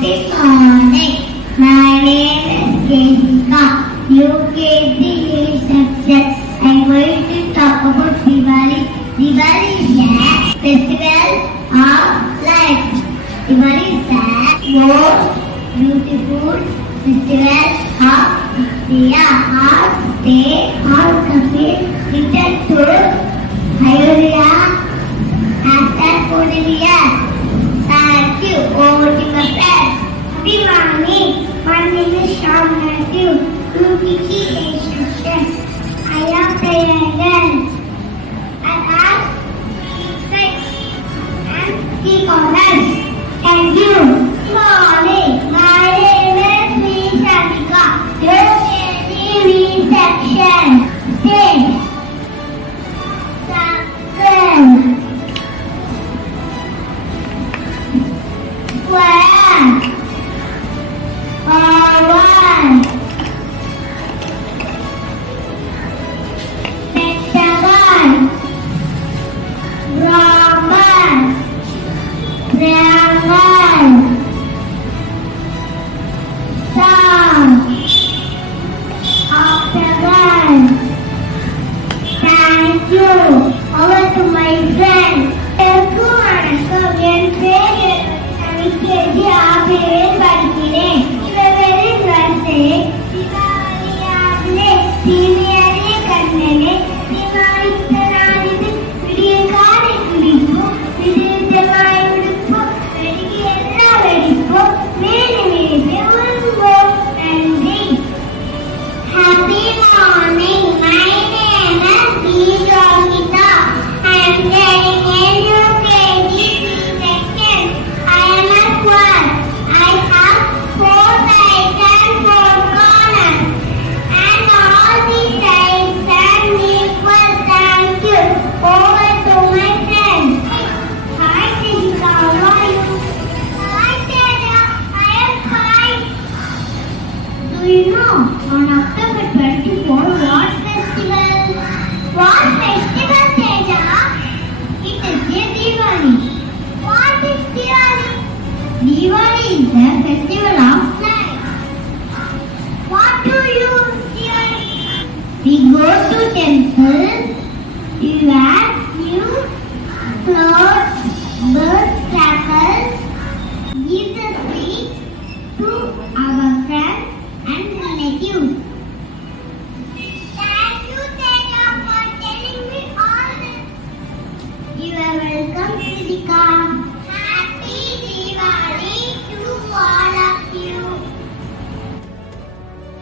Happy morning. My name is Jessica. UKG section. I'm going to talk about Diwali. Diwali is a festival of light. Diwali is the most beautiful festival of India. Our day, our country, return to Ayodhya after 14 years. Thank you. Over to my friends. Happy morning. My name is Sean Matthew. UKG section. I am Thailand. I have 6 and 3 corners. Thank you. Good morning. My name is Shanika. UKG section. 6. Brahman,